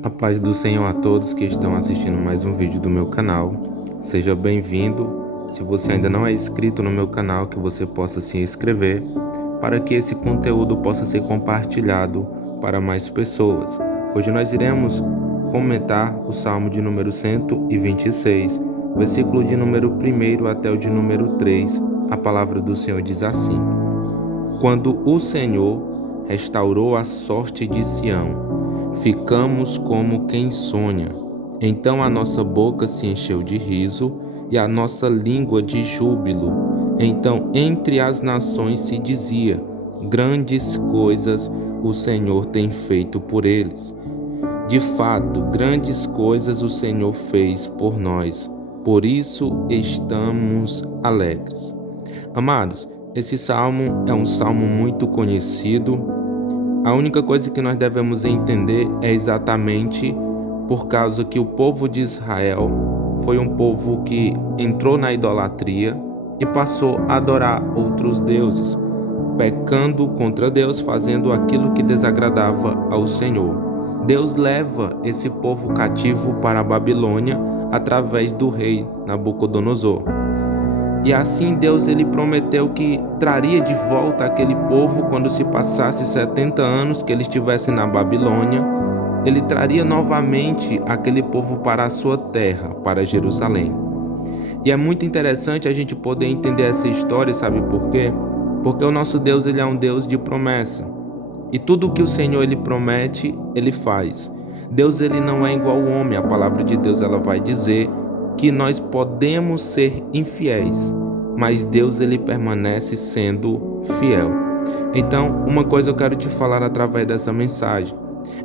A paz do Senhor a todos que estão assistindo mais um vídeo do meu canal. Seja bem-vindo. Se você ainda não é inscrito no meu canal, que você possa se inscrever para que esse conteúdo possa ser compartilhado para mais pessoas. Hoje nós iremos comentar o Salmo de número 126, versículo de número 1 até o de número 3. A palavra do Senhor diz assim: Quando o Senhor restaurou a sorte de Sião, ficamos como quem sonha. Então a nossa boca se encheu de riso e a nossa língua de júbilo. Então entre as nações se dizia: grandes coisas o Senhor tem feito por eles. De fato, grandes coisas o Senhor fez por nós. Por isso estamos alegres. Amados, esse salmo é um salmo muito conhecido. A única coisa que nós devemos entender é exatamente por causa que o povo de Israel foi um povo que entrou na idolatria e passou a adorar outros deuses, pecando contra Deus, fazendo aquilo que desagradava ao Senhor. Deus leva esse povo cativo para a Babilônia através do rei Nabucodonosor. E assim Deus ele prometeu que traria de volta aquele povo quando se passasse 70 anos que eles estivessem na Babilônia. Ele traria novamente aquele povo para a sua terra, para Jerusalém. E é muito interessante a gente poder entender essa história, sabe por quê? Porque o nosso Deus ele é um Deus de promessa. E tudo que o Senhor ele promete, ele faz. Deus ele não é igual ao homem. A palavra de Deus ela vai dizer que nós podemos ser infiéis, mas Deus ele permanece sendo fiel. Então, uma coisa eu quero te falar através dessa mensagem,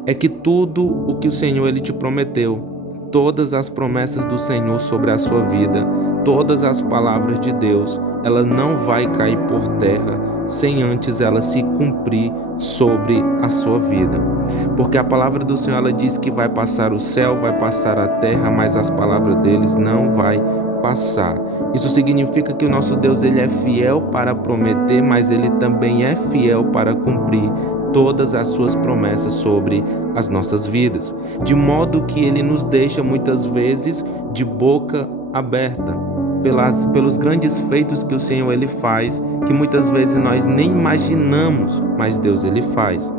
é que tudo o que o Senhor ele te prometeu, todas as promessas do Senhor sobre a sua vida, todas as palavras de Deus, ela não vai cair por terra sem antes ela se cumprir sobre a sua vida. Porque a palavra do Senhor ela diz que vai passar o céu, vai passar a terra, mas as palavras deles não vai passar. Isso significa que o nosso Deus ele é fiel para prometer, mas ele também é fiel para cumprir todas as suas promessas sobre as nossas vidas, de modo que ele nos deixa muitas vezes de boca aberta pelos grandes feitos que o Senhor ele faz, que muitas vezes nós nem imaginamos, mas Deus ele faz.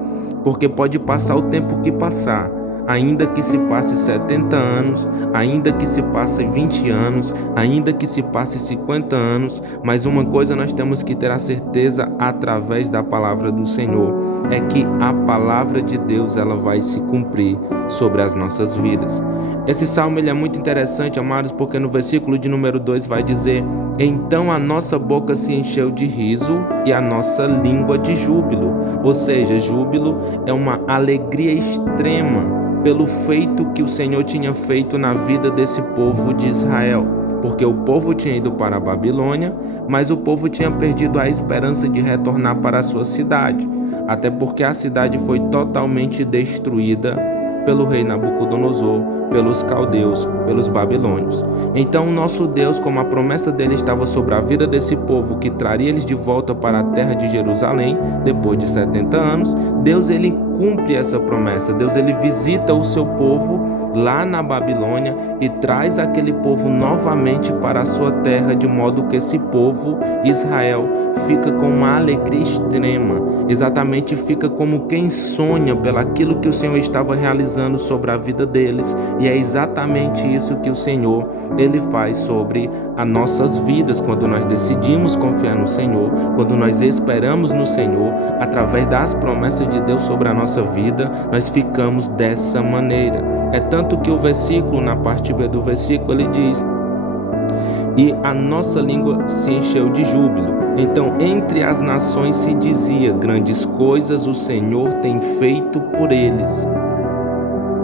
Porque pode passar o tempo que passar, ainda que se passe 70 anos, ainda que se passe 20 anos, ainda que se passe 50 anos, mas uma coisa nós temos que ter a certeza através da palavra do Senhor, é que a palavra de Deus ela vai se cumprir sobre as nossas vidas. Esse salmo ele é muito interessante, amados, porque no versículo de número 2 vai dizer: então a nossa boca se encheu de riso e a nossa língua de júbilo. Ou seja, júbilo é uma alegria extrema pelo feito que o Senhor tinha feito na vida desse povo de Israel. Porque o povo tinha ido para a Babilônia, mas o povo tinha perdido a esperança de retornar para a sua cidade. Até porque a cidade foi totalmente destruída pelo rei Nabucodonosor, pelos caldeus, pelos babilônios. Então o nosso Deus, como a promessa dele estava sobre a vida desse povo, que traria eles de volta para a terra de Jerusalém, depois de 70 anos, Deus ele cumpre essa promessa. Deus ele visita o seu povo lá na Babilônia e traz aquele povo novamente para a sua terra, de modo que esse povo, Israel, fica com uma alegria extrema, exatamente fica como quem sonha pelaquilo que o Senhor estava realizando sobre a vida deles. E é exatamente isso que o Senhor ele faz sobre as nossas vidas, quando nós decidimos confiar no Senhor, quando nós esperamos no Senhor, através das promessas de Deus sobre a nossa vida, nós ficamos dessa maneira. É tanto que o versículo, na parte B do versículo, ele diz: e a nossa língua se encheu de júbilo. Então entre as nações se dizia: grandes coisas o Senhor tem feito por eles.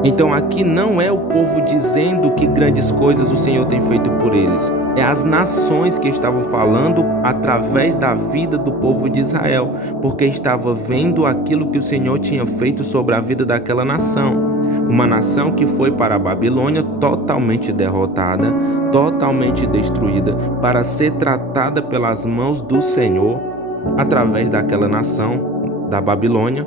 Então aqui não é o povo dizendo que grandes coisas o Senhor tem feito por eles. É as nações que estavam falando através da vida do povo de Israel, porque estava vendo aquilo que o Senhor tinha feito sobre a vida daquela nação. Uma nação que foi para a Babilônia totalmente derrotada, totalmente destruída, para ser tratada pelas mãos do Senhor através daquela nação da Babilônia.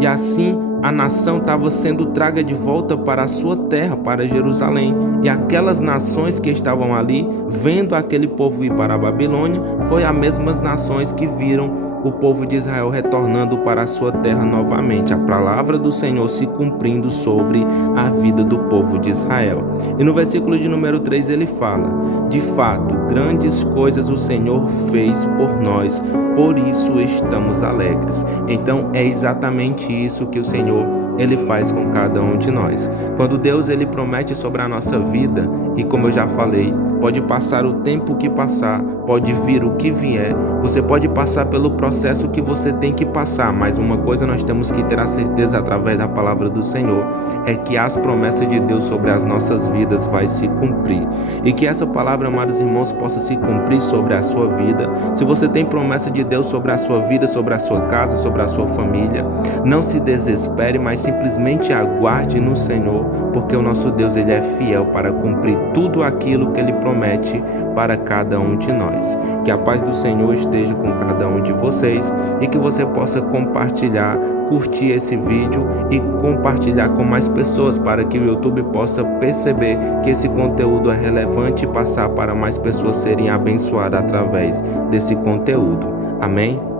E assim a nação estava sendo traga de volta para a sua terra, para Jerusalém. E aquelas nações que estavam ali, vendo aquele povo ir para a Babilônia, foi as mesmas nações que viram o povo de Israel retornando para a sua terra novamente. A palavra do Senhor se cumprindo sobre a vida do povo de Israel. E no versículo de número 3 ele fala: de fato, grandes coisas o Senhor fez por nós, por isso estamos alegres. Então é exatamente isso que o Senhor ele faz com cada um de nós. Quando Deus ele promete sobre a nossa vida, e como eu já falei, pode passar o tempo que passar, pode vir o que vier, você pode passar pelo processo que você tem que passar, mas uma coisa nós temos que ter a certeza através da palavra do Senhor, é que as promessas de Deus sobre as nossas vidas vai se cumprir. E que essa palavra, amados irmãos, possa se cumprir sobre a sua vida. Se você tem promessa de Deus sobre a sua vida, sobre a sua casa, sobre a sua família, não se desespere, mas simplesmente aguarde no Senhor, porque o nosso Deus ele é fiel para cumprir tudo aquilo que ele promete para cada um de nós. Que a paz do Senhor esteja com cada um de vocês e que você possa compartilhar, curtir esse vídeo e compartilhar com mais pessoas, para que o YouTube possa perceber que esse conteúdo é relevante e passar para mais pessoas serem abençoadas através desse conteúdo. Amém?